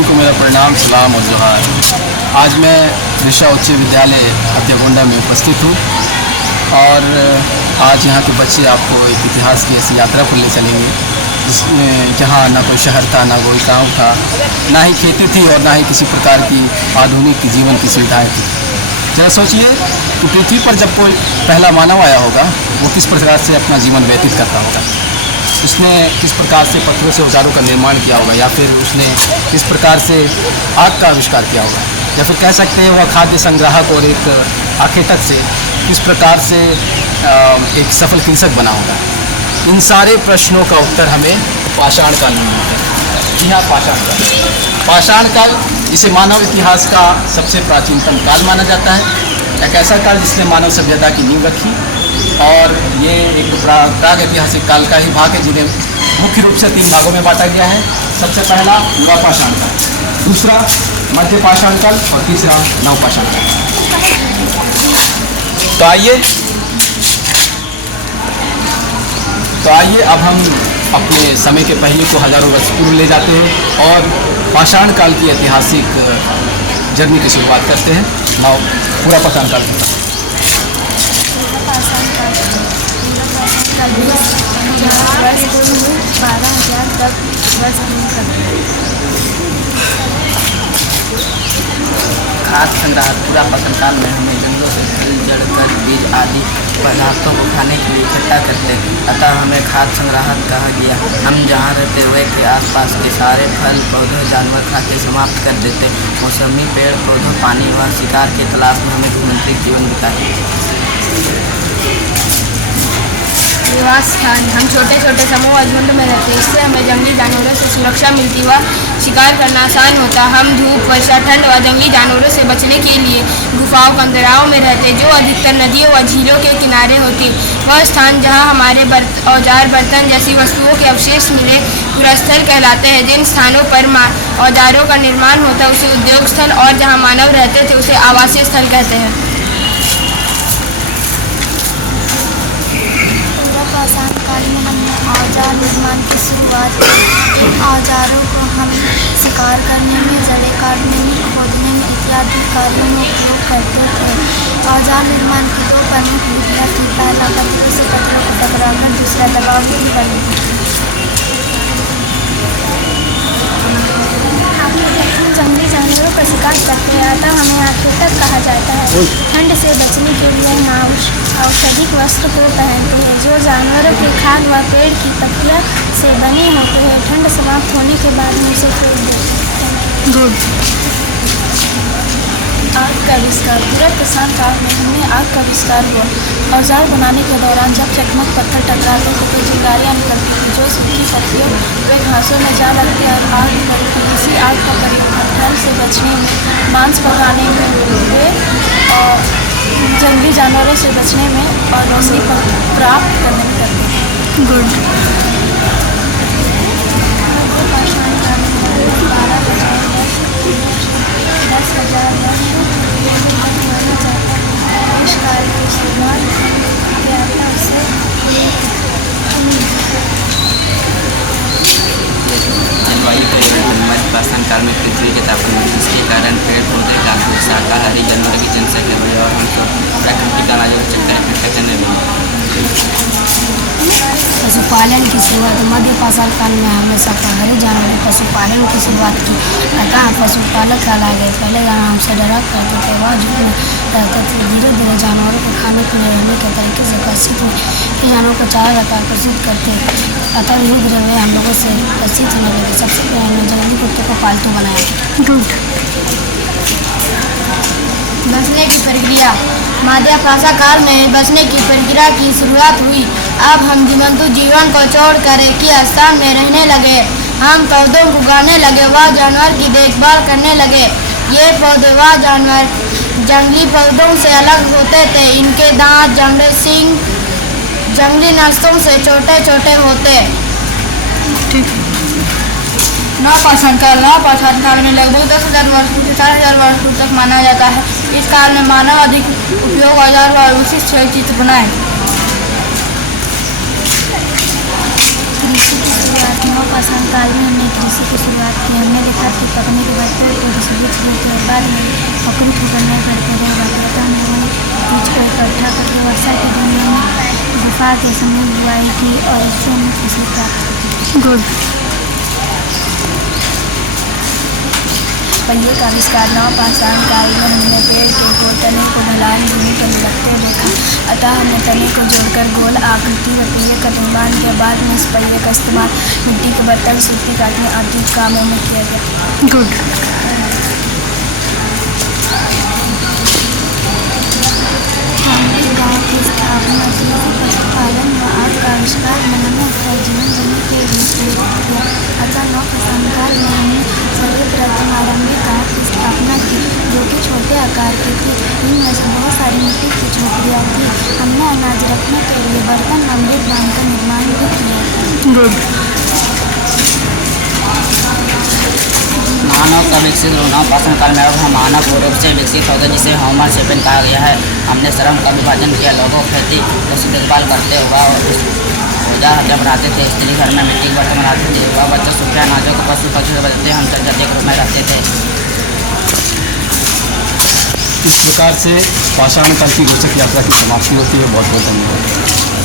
सभी को मेरा प्रणाम, सलाम और जोहार। आज मैं ऋषा उच्च विद्यालय हत्यागोंडा में उपस्थित हूँ और आज यहाँ के बच्चे आपको एक इतिहास की ऐसी यात्रा पर ले चलेंगे जिसमें जहाँ ना कोई शहर था, ना कोई गांव था, ना ही खेती थी और ना ही किसी प्रकार की आधुनिक जीवन की सुविधाएँ थी। जरा सोचिए कि पृथ्वी पर जब कोई पहला मानव आया होगा वो किस प्रकार से अपना जीवन व्यतीत करता होगा। उसने किस प्रकार से पत्थरों से औजारों का निर्माण किया होगा, या फिर उसने किस प्रकार से आग का आविष्कार किया होगा, या फिर कह सकते हैं वह खाद्य संग्राहक और एक आखेटक से किस प्रकार से एक सफल कृषक बना होगा। इन सारे प्रश्नों का उत्तर हमें पाषाण काल में मिलता है। जी हाँ, पाषाण काल जिसे मानव इतिहास का सबसे प्राचीनतम काल माना जाता है। एक ऐसा काल जिसने मानव सभ्यता की नींव रखी और ये एक प्राग ऐतिहासिक काल का ही भाग है जिन्हें मुख्य रूप से 3 भागों में बांटा गया है। सबसे पहला पुरापाषाण काल, दूसरा मध्य पाषाण काल और तीसरा नवपाषाण काल। तो आइए अब हम अपने समय के पहले को हजारों वर्ष पूर्व ले जाते हैं और पाषाण काल की ऐतिहासिक जर्नी की शुरुआत करते हैं। पुरापाषाण काल की खाद्य संग्रह। पुरापाषाण काल में हमें जंगलों से फल, जड़, कर, बीज आदि पदार्थों को खाने के लिए इकट्ठा करते, अतः हमें खाद्य संग्राहक कहा गया। हम जहाँ रहते हुए के आसपास के सारे फल, पौधे, जानवर खाते समाप्त कर देते। मौसमी पेड़ पौधों, पानी व शिकार की तलाश में हमें घूमंतरित जीवन बिताए। निवास स्थान। हम छोटे छोटे समूह व झुंड में रहते, इससे हमें जंगली जानवरों से सुरक्षा मिलती व शिकार करना आसान होता। हम धूप, वर्षा, ठंड व जंगली जानवरों से बचने के लिए गुफाओं, कंदराओं में रहते जो अधिकतर नदियों व झीलों के किनारे होती। वह स्थान जहाँ हमारे औजार, बर्तन जैसी वस्तुओं के अवशेष मिले पुरास्थल कहलाते हैं। जिन स्थानों पर औजारों का निर्माण होता है उसे उद्योग स्थल, और जहाँ मानव रहते थे उसे आवासीय स्थल कहते हैं। पुरापाषाण काल में हमने औजार निर्माण की शुरुआत की। इन औजारों को हम शिकार करने में, जड़ें काटने में, खोदने में इत्यादि कार्यों में उपयोग करते थे। औजार निर्माण की 2 प्रमुख विधियाँ थी। पहला पत्थरों से पत्थरों को टकराकर, दूसरा दबाव विधि बनी। जंगली जानवरों का शिकार करते हैं, अतः हमें आखेटक कहा जाता है। ठंड से बचने के लिए हम औषधिक वस्त्र को पहनते हैं जो जानवरों के खाल व पेड़ की पत्तियों से बने होते हैं। ठंड समाप्त होने के बाद हम उसे फेंक देते हैं। आग का आविष्कार। पुरापाषाण काल में हमें आग का आविष्कार हुआ। औजार बनाने के दौरान जब चकमक पत्थर टकराते थे तो चिंगारियाँ निकलती थी जो सूखी पत्तियों वे घासों में जा लगती और आग निकलती। इसी आग का प्रयोग ठंड से बचने में, मांस पकाने में, और जंगली जानवरों से बचने में और रोशनी प्राप्त करने में करते हैं। गुड। पुरापाषाण काल में 12,000 वर्ष, 10,000 वर्ष माना जाता है। इस काल की शुरुआत ज्ञाता से जलवायु परिवर्तन। मध्यपाषाण काल में पृथ्वी के तापमान में, जिसके कारण पेड़ पौधे, डाकू, शाकाहारी जानवरों की जनसंख्या बढ़ी और हम सब प्राकृतिक अनाजों को चक्कर इकट्ठा करने लगे। पशुपालन की शुरुआत। मध्यपाषाण काल में हमने शाकाहारी जानवरों पशुपालन की शुरुआत की, अतः पशुपालक कहलाए गए। पहले हमसे डरा करते थे, वह झुंड में रहते थे। धीरे धीरे जानवरों को खाने पीने रहने के तरीके से आकर्षित हुए। ये जानवरों को चारा रखकर आकर्षित करते, अतः धीरे धीरे वे हम लोगों से आकर्षित होने लगे। सबसे पहले हमने जंगली कुत्तों को पालतू बनाया। गुड। बचने की प्रक्रिया। मध्यपाषाण काल में बचने की प्रक्रिया की शुरुआत हुई। अब हम जीवंतु जीवन को छोड़कर एक ही स्थान में रहने लगे। हम पौधों को उगाने लगे व जानवर की देखभाल करने लगे। ये पौधे व जानवर जंगली पौधों से अलग होते थे। इनके दांत, जंगली सींग जंगली नस्लों से छोटे छोटे होते। नवपाषाण काल। नवपाषाण काल में लगभग 10,000 वर्ष से 4,000 वर्ष तक माना जाता है। इस काल में मानव अधिक उपयोग औजार व विशिष्ट चित्र बनाए। नवपाषाण काल में हमने कृषि की शुरुआत की। हमने देखा कि पकने के बाद पेड़ पौधे सूरज गिरते हैं, बाद में पकड़ ठोकर नहीं पड़ते रह जाते, तो हमने वही बीज को इकट्ठा करके वर्षा के दिनों में गुफा के समय बुआई की और इससे हमें फसल प्राप्त की। गुड। पहिए का आविष्कार नवपाषाण काल में हमने पेड़ के तने को ढलान भूमि पर लुढ़कते देखा, अतः हमने तने को जोड़कर गोल आकृति व पहिए का निर्माण किया। बाद में इस पहिए का इस्तेमाल मिट्टी के बर्तन, सूती काटने आदि कामों में किया गया। गुड। हमारे गाँव की स्थापना पशुपालन व आग का आविष्कार में हमें अपना जीवन जीने के लिए प्रेरित किया, अतः नवपाषाण काल में हमने सर्वप्रथम आरंभिक गाँव की स्थापना की, जो कि छोटे आकार की थी। इनमें से बहुत सारी मिट्टी की झोपड़ियाँ थी। हमने अनाज रखने के लिए बर्तन व मृद बांध का निर्माण भी किया। गुड। मानव का विकसित होना नवपाषाण काल में मानव पूर्व से विकसित हो गया, जिसे होमो सेपियन कहा गया है। हमने श्रम का विभाजन किया, लोगों खेती पशु देखभाल करते हुआ पूजा जब बनाते थे, स्त्री घर में मिट्टी के बर्तन बनाते थे, वह बच्चों सूखे अनाजों को पशु पक्षी से बचते हम जनजातीय के रूप में रहते थे। इस प्रकार से पाषाण काल की रोचक यात्रा की समाप्ति होती है। बहुत बहुत धन्यवाद।